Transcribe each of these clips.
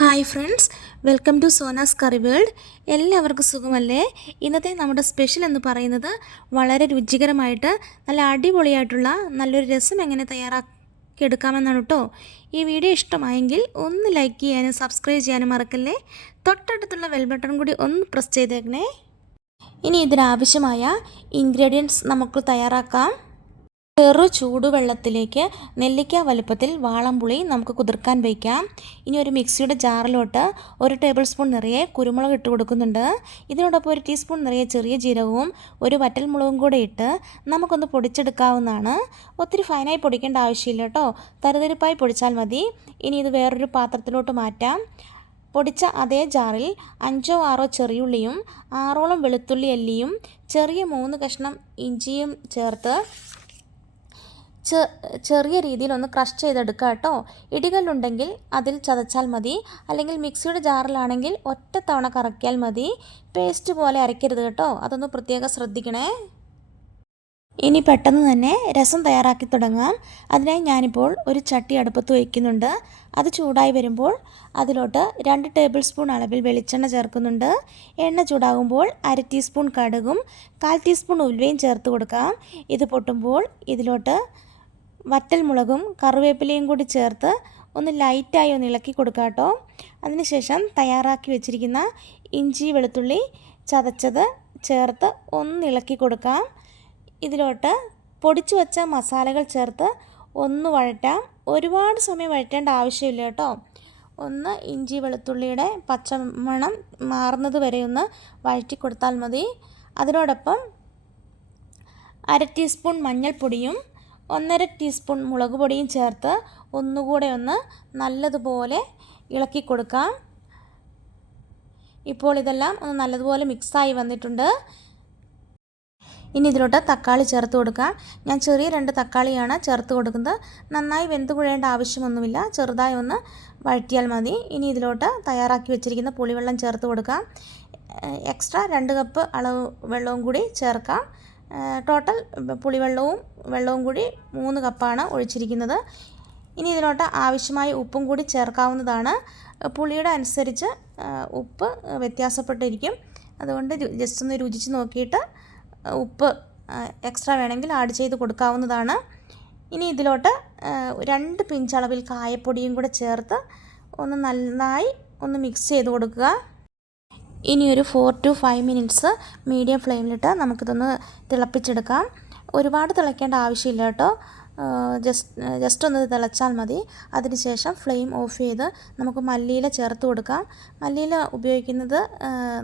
Hi friends, welcome to Sona's curry world. എല്ലാവർക്കും സുഖമല്ലേ? ഇന്നത്തെ നമ്മുടെ സ്പെഷ്യൽ എന്ന് പറയുന്നത് വളരെ രുചികരമായിട്ട് നല്ല അടിപൊളിയായിട്ടുള്ള നല്ലൊരു രസം എങ്ങനെ തയ്യാറാക്കി എടുക്കാമെന്നാണ് കേട്ടോ. ഈ വീഡിയോ ഇഷ്ടമായെങ്കിൽ ഒന്ന് ലൈക്ക് ചെയ്യാനും സബ്സ്ക്രൈബ് ചെയ്യാനും മറക്കല്ലേ. തൊട്ടടുത്തുള്ള ബെൽ ബട്ടൺ കൂടി ഒന്ന് പ്രസ് ചെയ്തേക്കണേ. ഇനി ഇതിനാവശ്യമായ ഇൻഗ്രീഡിയൻസ് നമുക്ക് തയ്യാറാക്കാം. ചെറു ചൂടുവെള്ളത്തിലേക്ക് നെല്ലിക്ക വലുപ്പത്തിൽ വാളംപുളി നമുക്ക് കുതിർക്കാൻ വയ്ക്കാം. ഇനി ഒരു മിക്സിയുടെ ജാറിലോട്ട് 1 ടേബിൾ സ്പൂൺ നിറയെ കുരുമുളക് ഇട്ട് കൊടുക്കുന്നുണ്ട്. ഇതിനോടൊപ്പം 1 ടീസ്പൂൺ നിറയെ ചെറിയ ജീരകവും ഒരു വറ്റൽമുളകും കൂടെ ഇട്ട് നമുക്കൊന്ന് പൊടിച്ചെടുക്കാവുന്നതാണ്. ഒത്തിരി ഫൈനായി പൊടിക്കേണ്ട ആവശ്യമില്ല കേട്ടോ, തരിതരിപ്പായി പൊടിച്ചാൽ മതി. ഇനി ഇത് വേറൊരു പാത്രത്തിലോട്ട് മാറ്റാം. പൊടിച്ച അതേ ജാറിൽ 5 6 ചെറിയുള്ളിയും 6ഓളം വെളുത്തുള്ളി അല്ലിയും ചെറിയ 3 കഷ്ണം ഇഞ്ചിയും ചേർത്ത് ചെറിയ രീതിയിൽ ഒന്ന് ക്രഷ് ചെയ്തെടുക്കുക കേട്ടോ. ഇടികല്ലുണ്ടെങ്കിൽ അതിൽ ചതച്ചാൽ മതി, അല്ലെങ്കിൽ മിക്സിയുടെ ജാറിലാണെങ്കിൽ ഒറ്റ തവണ കറക്കിയാൽ മതി. പേസ്റ്റ് പോലെ അരയ്ക്കരുത് കേട്ടോ, അതൊന്ന് പ്രത്യേകം ശ്രദ്ധിക്കണേ. ഇനി പെട്ടെന്ന് തന്നെ രസം തയ്യാറാക്കി തുടങ്ങാം. അതിനായി ഞാനിപ്പോൾ ഒരു ചട്ടി അടുപ്പത്ത് വയ്ക്കുന്നുണ്ട്. അത് ചൂടായി വരുമ്പോൾ അതിലോട്ട് 2 ടേബിൾ സ്പൂൺ അളവിൽ വെളിച്ചെണ്ണ ചേർക്കുന്നുണ്ട്. എണ്ണ ചൂടാകുമ്പോൾ 1/2 ടീസ്പൂൺ കടുകും 1/4 ടീസ്പൂൺ ഉലുവയും ചേർത്ത് കൊടുക്കാം. ഇത് പൊട്ടുമ്പോൾ ഇതിലോട്ട് വറ്റൽമുളകും കറിവേപ്പിലയും കൂടി ചേർത്ത് ഒന്ന് ലൈറ്റായി ഒന്ന് ഇളക്കി കൊടുക്കുക കേട്ടോ. അതിനുശേഷം തയ്യാറാക്കി വെച്ചിരിക്കുന്ന ഇഞ്ചി വെളുത്തുള്ളി ചതച്ചത് ചേർത്ത് ഒന്ന് ഇളക്കി കൊടുക്കാം. ഇതിലോട്ട് പൊടിച്ചു വെച്ച മസാലകൾ ചേർത്ത് ഒന്ന് വഴറ്റാം. ഒരുപാട് സമയം വഴറ്റേണ്ട ആവശ്യമില്ല കേട്ടോ. ഒന്ന് ഇഞ്ചി വെളുത്തുള്ളിയുടെ പച്ചമണം മാറുന്നത് വരെ ഒന്ന് വഴറ്റി കൊടുത്താൽ മതി. അതിനോടൊപ്പം 1/2 ടീസ്പൂൺ മഞ്ഞൾപ്പൊടിയും 1/2 ടീസ്പൂൺ മുളക് പൊടിയും ചേർത്ത് ഒന്നുകൂടെ ഒന്ന് നല്ലതുപോലെ ഇളക്കി കൊടുക്കാം. ഇപ്പോൾ ഇതെല്ലാം ഒന്ന് നല്ലതുപോലെ മിക്സായി വന്നിട്ടുണ്ട്. ഇനി ഇതിലോട്ട് തക്കാളി ചേർത്ത് കൊടുക്കാം. ഞാൻ ചെറിയ 2 തക്കാളിയാണ് ചേർത്ത് കൊടുക്കുന്നത്. നന്നായി വെന്ത് കുഴയേണ്ട ആവശ്യമൊന്നുമില്ല, ചെറുതായി ഒന്ന് വഴറ്റിയാൽ മതി. ഇനി ഇതിലോട്ട് തയ്യാറാക്കി വെച്ചിരിക്കുന്ന പുളിവെള്ളം ചേർത്ത് കൊടുക്കാം. എക്സ്ട്രാ 2 കപ്പ് അളവ് വെള്ളവും കൂടി ചേർക്കാം. ടോട്ടൽ വെള്ളവും കൂടി 3 കപ്പാണ് ഒഴിച്ചിരിക്കുന്നത്. ഇനി ഇതിലോട്ട് ആവശ്യമായ ഉപ്പും കൂടി ചേർക്കാവുന്നതാണ്. പുളിയുടെ അനുസരിച്ച് ഉപ്പ് വ്യത്യാസപ്പെട്ടിരിക്കും, അതുകൊണ്ട് ജസ്റ്റ് ഒന്ന് രുചിച്ച് നോക്കിയിട്ട് ഉപ്പ് എക്സ്ട്രാ വേണമെങ്കിൽ ആഡ് ചെയ്ത് കൊടുക്കാവുന്നതാണ്. ഇനി ഇതിലോട്ട് 2 പിഞ്ചളവിൽ കായപ്പൊടിയും കൂടെ ചേർത്ത് ഒന്ന് നന്നായി ഒന്ന് മിക്സ് ചെയ്ത് കൊടുക്കുക. ഇനി ഒരു 4 to 5 മിനിറ്റ്സ് മീഡിയം ഫ്ലെയിമിലിട്ട് നമുക്കിതൊന്ന് തിളപ്പിച്ചെടുക്കാം. ഒരുപാട് തിളയ്ക്കേണ്ട ആവശ്യമില്ല കേട്ടോ, ജസ്റ്റ് ഒന്ന് തിളച്ചാൽ മതി. അതിനുശേഷം ഫ്ലെയിം ഓഫ് ചെയ്ത് നമുക്ക് മല്ലിയില ചേർത്ത് കൊടുക്കാം. മല്ലിയില ഉപയോഗിക്കുന്നത്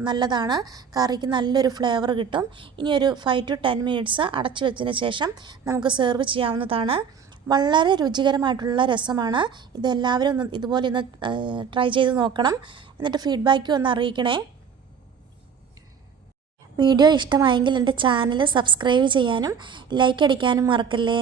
നല്ലതാണ്, കറിക്ക് നല്ലൊരു ഫ്ലേവർ കിട്ടും. ഇനി ഒരു 5 to 10 മിനിറ്റ്സ് അടച്ചു വെച്ചതിന് ശേഷം നമുക്ക് സെർവ് ചെയ്യാവുന്നതാണ്. വളരെ രുചികരമായിട്ടുള്ള രസമാണ്. ഇതെല്ലാവരും ഇതുപോലെ ഒന്ന് ട്രൈ ചെയ്ത് നോക്കണം. എന്നിട്ട് ഫീഡ്ബാക്കും ഒന്ന് അറിയിക്കണേ. വീഡിയോ ഇഷ്ടമായെങ്കിൽ എൻ്റെ ചാനൽ സബ്സ്ക്രൈബ് ചെയ്യാനും ലൈക്ക് അടിക്കാനും മറക്കല്ലേ.